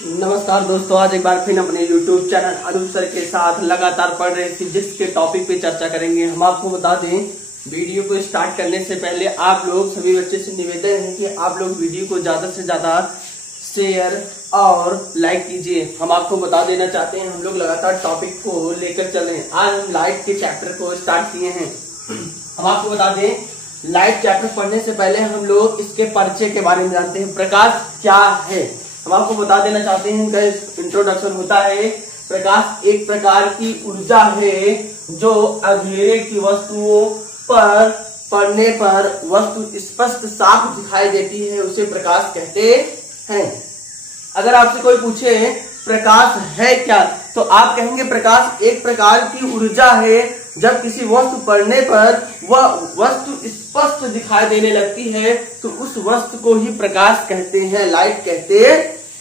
नमस्कार दोस्तों, आज एक बार फिर अपने YouTube चैनल अनूप सर के साथ लगातार पढ़ रहे फिजिक्स के टॉपिक पे चर्चा करेंगे। हम आपको बता दें, वीडियो को स्टार्ट करने से पहले आप लोग सभी बच्चे से निवेदन है कि आप लोग वीडियो को ज्यादा से ज्यादा शेयर और लाइक कीजिए। हम आपको बता देना चाहते हैं, हम लोग लगातार टॉपिक को लेकर चल रहे हैं। आज हम लाइट के चैप्टर को स्टार्ट किए हैं। हम आपको बता दें, लाइट चैप्टर पढ़ने से पहले हम लोग इसके परिचय के बारे में जानते हैं। प्रकाश क्या है हम आपको बता देना चाहते हैं। इनका इंट्रोडक्शन होता है। प्रकाश एक प्रकार की ऊर्जा है जो अंधेरे की वस्तुओं पर पड़ने पर वस्तु स्पष्ट साफ दिखाई देती है, उसे प्रकाश कहते हैं। अगर आपसे कोई पूछे प्रकाश है क्या, तो आप कहेंगे प्रकाश एक प्रकार की ऊर्जा है। जब किसी वस्तु पड़ने पर वह वस्तु स्पष्ट दिखाई देने लगती है तो उस वस्तु को ही प्रकाश कहते हैं, लाइट कहते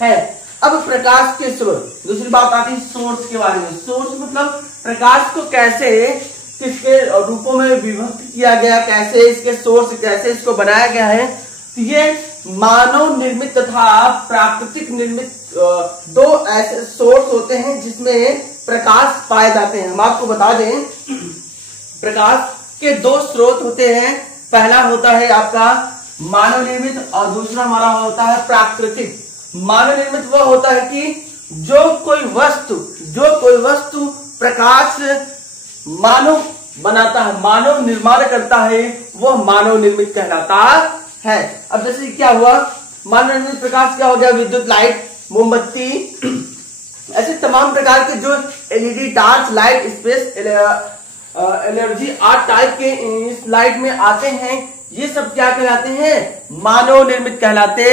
हैं। अब प्रकाश के स्रोत, दूसरी बात आती है सोर्स के बारे में। सोर्स मतलब प्रकाश को कैसे, किसके रूपों में विभक्त किया गया, कैसे इसके सोर्स, कैसे इसको बनाया गया है। तो ये मानव निर्मित तथा प्राकृतिक निर्मित दो ऐसे सोर्स होते हैं जिसमें प्रकाश पाए जाते हैं। हम आपको बता दें, प्रकाश के दो स्रोत होते हैं। पहला होता है आपका मानव निर्मित और दूसरा हमारा होता है प्राकृतिक। मानव निर्मित वह होता है कि जो कोई वस्तु प्रकाश मानव बनाता है, मानव निर्माण करता है, वह मानव निर्मित कहलाता है। अब जैसे क्या हुआ, मानव निर्मित प्रकाश क्या हो गया, विद्युत लाइट, मोमबत्ती, ऐसे तमाम प्रकार के जो LED, torch light, space energy art type के इस लाइट में आते हैं, ये सब क्या कहलाते हैं, मानव निर्मित कहलाते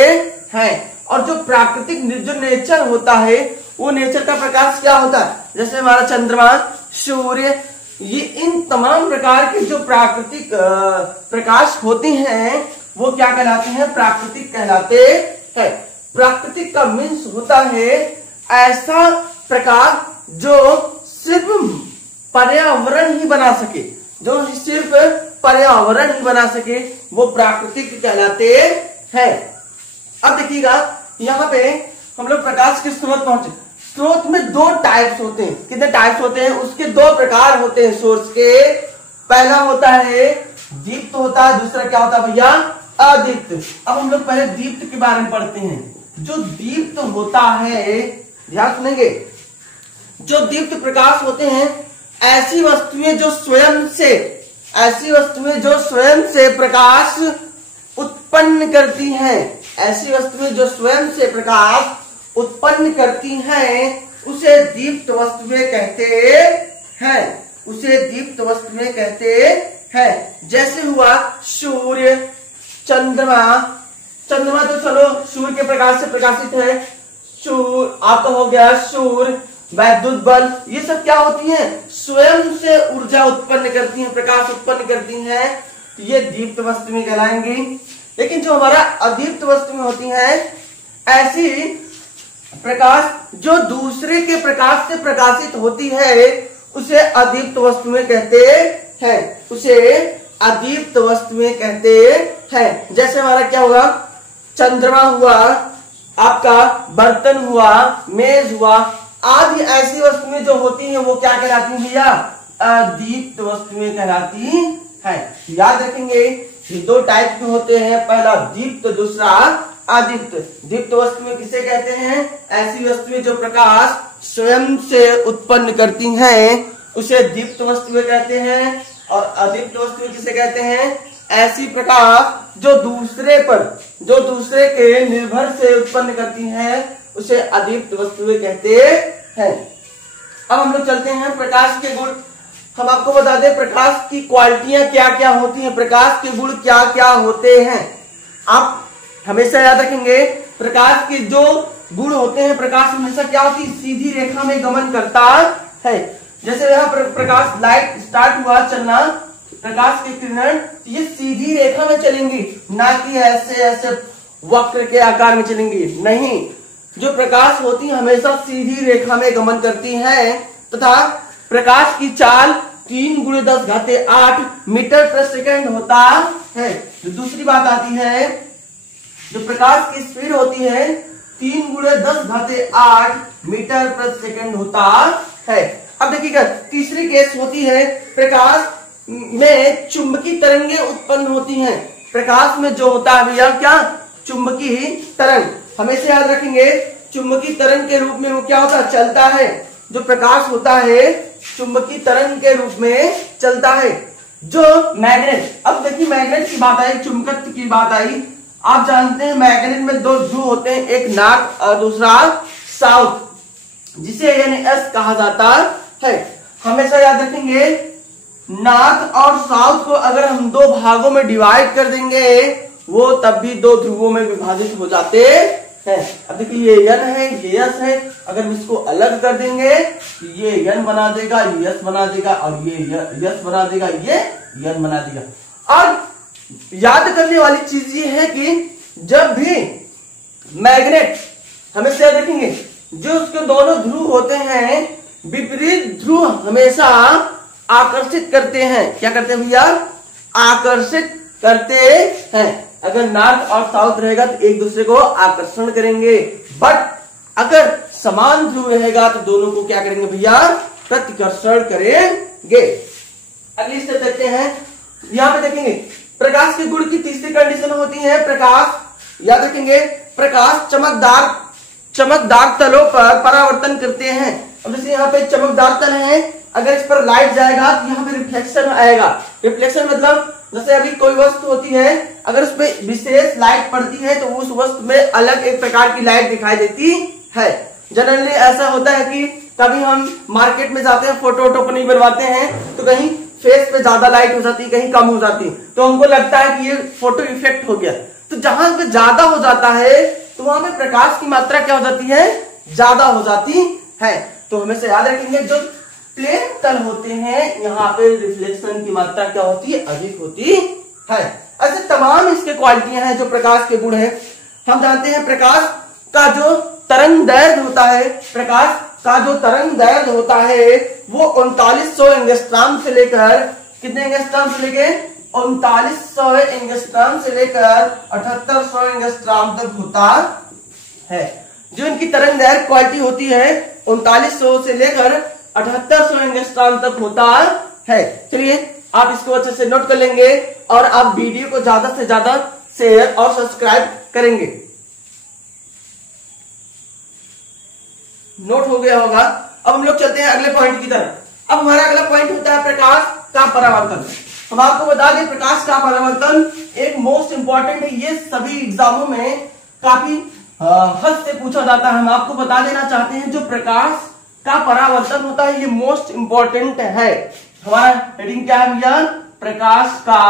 हैं। और जो प्राकृतिक जो नेचर होता है, वो नेचर का प्रकाश क्या होता है, जैसे हमारा चंद्रमा, सूर्य, ये इन तमाम प्रकार के जो प्राकृतिक प्रकाश होते हैं वो क्या कहलाते हैं, प्राकृतिक कहलाते हैं। प्राकृतिक का मीन्स होता है ऐसा प्रकाश जो सिर्फ पर्यावरण ही बना सके, जो सिर्फ पर्यावरण ही बना सके, वो प्राकृतिक कहलाते हैं। अब देखिएगा, यहाँ पे हम लोग प्रकाश के स्रोत पहुंचे। स्रोत में दो टाइप्स होते हैं। कितने टाइप्स होते हैं, उसके दो प्रकार होते हैं सोर्स के। पहला होता है दीप्त होता है, दूसरा क्या होता है भैया, अदीप्त। अब हम लोग पहले दीप्त के बारे में पढ़ते हैं। जो दीप्त होता है, ध्यान सुनेंगे, जो दीप्त प्रकाश होते हैं, ऐसी वस्तुएं जो स्वयं से प्रकाश उत्पन्न करती हैं, ऐसी वस्तुएं जो स्वयं से प्रकाश उत्पन्न करती हैं, उसे दीप्त वस्तुएं कहते हैं, उसे दीप्त वस्तुएं कहते हैं। जैसे हुआ सूर्य, चंद्रमा तो चलो सूर्य के प्रकाश से प्रकाशित है। आपका हो गया सूर्य, वैद्युत बल्ब, ये सब क्या होती हैं, स्वयं से ऊर्जा उत्पन्न करती हैं, प्रकाश उत्पन्न करती हैं, तो ये दीप्त वस्तुएं कहलाएंगी। लेकिन जो हमारा अदीप्त वस्तुएं होती हैं, ऐसी प्रकाश जो दूसरे के प्रकाश से प्रकाशित होती है, उसे अदीप्त वस्तुएं कहते हैं, उसे अदीप्त वस्तुएं कहते हैं। जैसे हमारा क्या हुआ, चंद्रमा हुआ, आपका बर्तन हुआ, मेज हुआ, आदि ऐसी वस्तुएं जो होती हैं वो क्या कहलाती हैं भैया, अदीप्त वस्तुएं कहलाती हैं। याद रखेंगे, ये दो टाइप के होते हैं, पहला दीप्त, दूसरा अदीप्त। दीप्त वस्तुएं किसे कहते हैं, ऐसी वस्तुएं जो प्रकाश स्वयं से उत्पन्न करती हैं, उसे दीप्त वस्तुएं कहते हैं। और अदीप्त वस्तुएं किसे कहते हैं, ऐसी प्रकाश जो दूसरे के निर्भर से उत्पन्न करती हैं, उसे अदीप्त वस्तुएं कहते हैं। अब हम लोग चलते हैं प्रकाश के गुण। हम आपको बता दें प्रकाश की क्वालिटियां क्या क्या होती हैं, प्रकाश के गुण क्या क्या होते हैं। आप हमेशा याद रखेंगे, प्रकाश के जो गुण होते हैं, प्रकाश हमेशा क्या होती है, सीधी रेखा में गमन करता है। जैसे यहाँ प्रकाश, लाइट स्टार्ट हुआ चलना, प्रकाश की किरण ये सीधी रेखा में चलेंगी, ना कि ऐसे वक्र के आकार में चलेंगी, नहीं। जो प्रकाश होती है हमेशा सीधी रेखा में गमन करती है, तथा प्रकाश की चाल 3 × 10⁸ मीटर प्रति सेकंड होता है। दूसरी बात आती है, जो प्रकाश की स्पीड होती है 3×10⁸ मीटर प्रति सेकंड होता है। अब देखिएगा तीसरी केस होती है, प्रकाश में चुंबकीय तरंगे उत्पन्न होती हैं। प्रकाश में जो होता है भैया क्या, चुंबकीय तरंग, हमेशा याद रखेंगे चुंबकीय तरंग के रूप में वो क्या होता है, चलता है। जो प्रकाश होता है चुंबकीय तरंग के रूप में चलता है। जो मैग्नेट, अब देखिए मैग्नेट की बात आई, चुंबकत्व की बात आई। आप जानते हैं मैग्नेट में दो ध्रुव होते हैं, एक नॉर्थ और दूसरा साउथ, जिसे NS कहा जाता है। हमेशा याद रखेंगे नॉर्थ और साउथ को अगर हम दो भागों में डिवाइड कर देंगे वो तब भी दो ध्रुवों में विभाजित हो जाते हैं। अब देखिए ये N है, ये S है, अगर इसको अलग कर देंगे तो ये N बना देगा, ये S बना देगा, और ये S बना देगा, ये N बना देगा। और याद करने वाली चीज ये है कि जब भी मैग्नेट, हमेशा याद रखेंगे जो उसके दोनों ध्रुव होते हैं विपरीत ध्रुव हमेशा आकर्षित करते हैं। क्या करते हैं भैया, आकर्षित करते हैं। अगर नॉर्थ और साउथ रहेगा तो एक दूसरे को आकर्षण करेंगे, बट अगर समान ध्रुव रहेगा तो दोनों को क्या करेंगे भैया, प्रतिकर्षण करेंगे। अगली स्टेप देखते हैं, यहां पे देखेंगे प्रकाश के गुण की तीसरी कंडीशन होती है, प्रकाश, याद रखेंगे प्रकाश चमकदार तलों पर परावर्तन करते हैं। अब जैसे यहाँ पे चमकदार तल है, अगर इस पर लाइट जाएगा तो यहाँ पे रिफ्लेक्शन आएगा। रिफ्लेक्शन मतलब जैसे अभी कोई वस्तु होती है, अगर उस पर विशेष लाइट पड़ती है तो उस वस्तु में अलग एक प्रकार की लाइट दिखाई देती है। जनरली ऐसा होता है कि कभी हम मार्केट में जाते हैं, फोटो वोटो नहीं बनवाते हैं, तो कहीं फेस पे ज्यादा लाइट हो जाती है, कहीं कम हो जाती है, तो हमको लगता है कि ये फोटो इफेक्ट हो गया। तो जहां पे ज्यादा हो जाता है तो वहां पे प्रकाश की मात्रा क्या हो जाती है, ज्यादा हो जाती है। तो हमेशा याद रखेंगे जो प्लेन तल होते हैं यहाँ पे रिफ्लेक्शन की मात्रा क्या होती है, अधिक होती है। ऐसे तमाम इसके क्वालिटियां हैं जो प्रकाश के गुण हैं। हम जानते हैं प्रकाश का जो तरंग दैर्घ्य होता है, प्रकाश का जो तरंग दैर्घ्य होता है वो 3900 एंगस्ट्रॉम से लेकर, कितने एंगस्ट्रॉम से लेकर, 3900 एंगस्ट्रॉम से लेकर 7800 एंगस्ट्रॉम तक होता है। जो इनकी तरंग दैर्घ्य क्वालिटी होती है 3900 से लेकर 7800 एंगस्ट्रॉम तक होता है। चलिए आप इसको अच्छे से नोट कर लेंगे और आप वीडियो को ज्यादा से ज्यादा शेयर और सब्सक्राइब करेंगे। नोट हो गया होगा। अब हम लोग चलते हैं अगले पॉइंट की तरफ। अब हमारा अगला पॉइंट होता है प्रकाश का परावर्तन। हम आपको बता दें प्रकाश का परावर्तन एक मोस्ट इंपॉर्टेंट है, ये सभी एग्जामों में काफी हद से पूछा जाता है। हम आपको बता देना चाहते हैं जो प्रकाश का परावर्तन होता है ये मोस्ट इंपॉर्टेंट है। हमारा हेडिंग क्या है भैया, प्रकाश का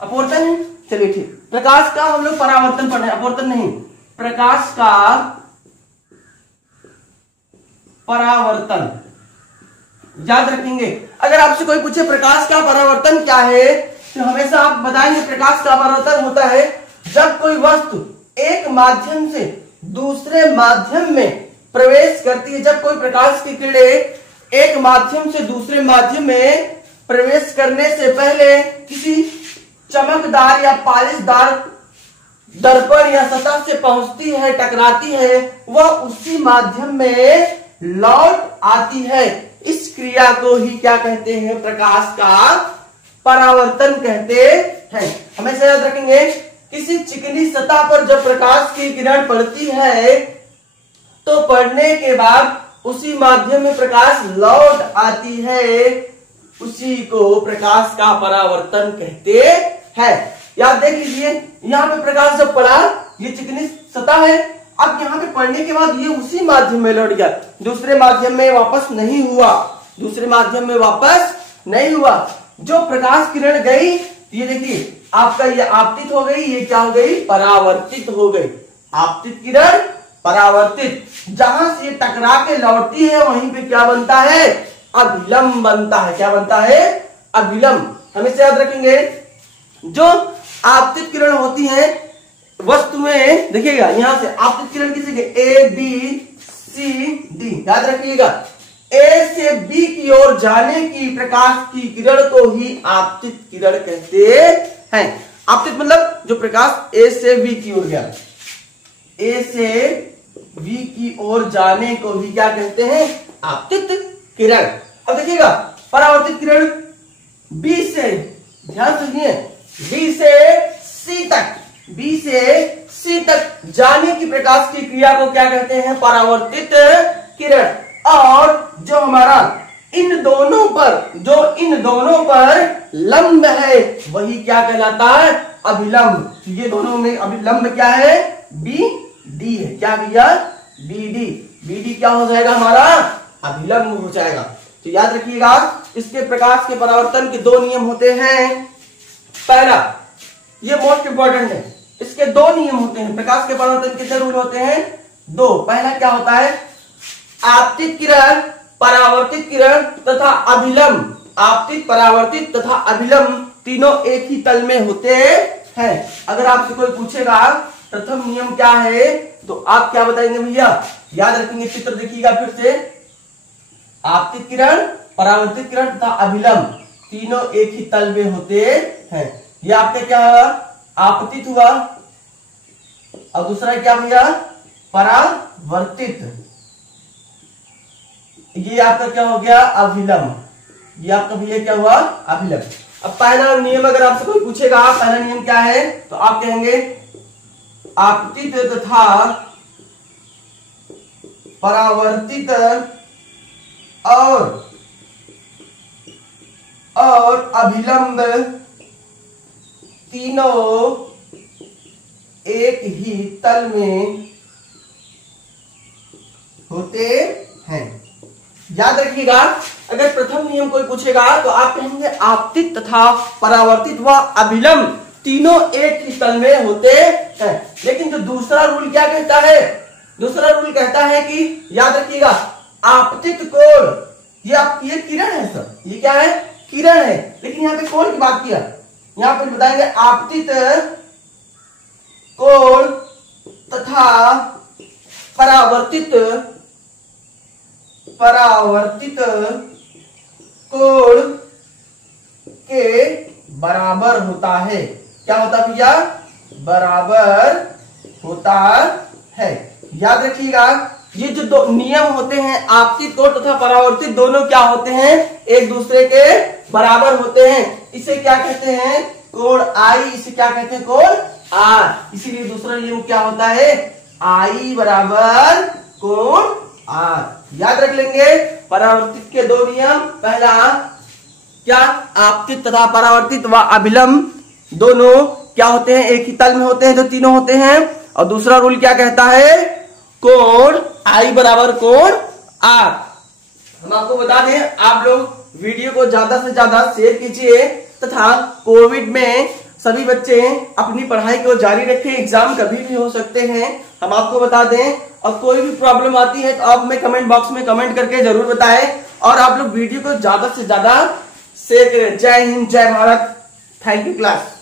अपवर्तन है। चलिए ठीक, प्रकाश का हम लोग परावर्तन पढ़े, अपवर्तन नहीं, प्रकाश का परावर्तन याद रखेंगे। अगर आपसे कोई पूछे प्रकाश का परावर्तन क्या है तो हमेशा आप बताएंगे प्रकाश का परावर्तन होता है जब कोई वस्तु एक माध्यम से दूसरे माध्यम में प्रवेश करती है। जब कोई प्रकाश की किरणें एक माध्यम से दूसरे माध्यम में प्रवेश करने से पहले किसी चमकदार या पालिशदार दर्पण या सतह से पहुंचती है, टकराती है, वह उसी माध्यम में लौट आती है। इस क्रिया को ही क्या कहते हैं, प्रकाश का परावर्तन कहते हैं। हमेशा याद रखेंगे किसी चिकनी सतह पर जब प्रकाश की किरण पड़ती है तो पड़ने के बाद उसी माध्यम में प्रकाश लौट आती है, उसी को प्रकाश का परावर्तन कहते हैं। याद देख लीजिए यहाँ पे प्रकाश जब पड़ा, ये चिकनी सतह है, अब यहाँ पे पड़ने के बाद ये उसी माध्यम में लौट गया, दूसरे माध्यम में वापस नहीं हुआ, दूसरे माध्यम में वापस नहीं हुआ। जो प्रकाश किरण गई, ये देखिए आपका ये आपतित हो गई, ये क्या हो गई, परावर्तित हो गई। आपतित किरण परावर्तित, जहां से टकरा के लौटती है वहीं पे क्या बनता है, अभिलंब बनता है। क्या बनता है, अभिलंब। हमेशा याद रखेंगे जो आपतित किरण होती है वस्तु में, देखिएगा यहां से आपतित किरण किसी के A B C D, याद रखिएगा A से B की ओर जाने की प्रकाश की किरण को ही आपतित किरण कहते हैं। आपतित मतलब जो प्रकाश ए से बी की ओर गया, ए से बी की ओर जाने को भी क्या कहते हैं? आपतित किरण। अब देखिएगा परावर्तित किरण बी से, ध्यान सुनिए, बी से सी तक, बी से सी तक जाने की प्रकाश की क्रिया को क्या कहते हैं? परावर्तित किरण। और जो हमारा इन दोनों पर लंब है वही क्या कहलाता है? अभिलंब। ये दोनों में अभिलंब क्या है? बी डी है। क्या भैया? B D. बी डी क्या हो जाएगा हमारा? अभिलंब हो जाएगा। तो याद रखिएगा इसके प्रकाश के परावर्तन के दो नियम होते हैं। पहला, ये मोस्ट इंपॉर्टेंट है, इसके दो नियम होते हैं। प्रकाश के परावर्तन कितने रूल होते हैं? दो। पहला क्या होता है? आपतित किरण, परावर्तित किरण तथा अभिलंब। आपतित, परावर्तित तथा अभिलंब तीनों एक ही तल में होते हैं। अगर आपसे कोई पूछेगा प्रथम नियम क्या है तो आप क्या बताएंगे भैया? याद रखेंगे, चित्र देखिएगा फिर से। आपतित किरण, परावर्तित किरण तथा अभिलंब तीनों एक ही तल में होते हैं। ये आपका क्या हुआ? आपतित हुआ। और दूसरा क्या भैया? परावर्तित। ये आपका क्या हो गया? अभिलंब। ये आपका भैया क्या हुआ? अभिलंब। अब पहला नियम अगर आपसे कोई पूछेगा पहला नियम क्या है तो आप कहेंगे आपतित तथा परावर्तित और अभिलंब तीनों एक ही तल में होते हैं। याद रखिएगा अगर प्रथम नियम कोई पूछेगा तो आप कहेंगे आपतित तथा परावर्तित व अभिलंब तीनों एक ही तल में होते हैं। लेकिन जो दूसरा रूल क्या कहता है? दूसरा रूल कहता है कि याद रखिएगा आपतित कोण, ये किरण है सर, ये क्या है? किरण है। लेकिन यहाँ पे कोण की बात किया, यहाँ पर बताएंगे आपतित कोण तथा परावर्तित कोण के बराबर होता है। क्या होता है भैया? बराबर होता है। याद रखिएगा ये जो दो नियम होते हैं आपतित कोण तथा परावर्तित दोनों क्या होते हैं? एक दूसरे के बराबर होते हैं। इसे क्या कहते हैं? कोण आई। इसे क्या कहते हैं? कोण आर। इसीलिए दूसरा नियम क्या होता है? आई बराबर कोण आर। याद रख लेंगे परावर्तित के दो नियम। पहला क्या? आपतित तथा परावर्तित व अभिलंब दोनों क्या होते हैं? एक ही तल में होते हैं, जो तीनों होते हैं। और दूसरा रूल क्या कहता है? कोण आई बराबर कोण आर। हम आपको बता दें आप लोग वीडियो को ज्यादा से ज्यादा शेयर कीजिए तथा कोविड में सभी बच्चे अपनी पढ़ाई को जारी रखें। एग्जाम कभी भी हो सकते हैं, हम आपको बता दें। और कोई भी प्रॉब्लम आती है तो आप हमें कमेंट बॉक्स में कमेंट करके जरूर बताएं। और आप लोग वीडियो को ज्यादा से ज्यादा शेयर करें। जय हिंद, जय भारत। Thank you class.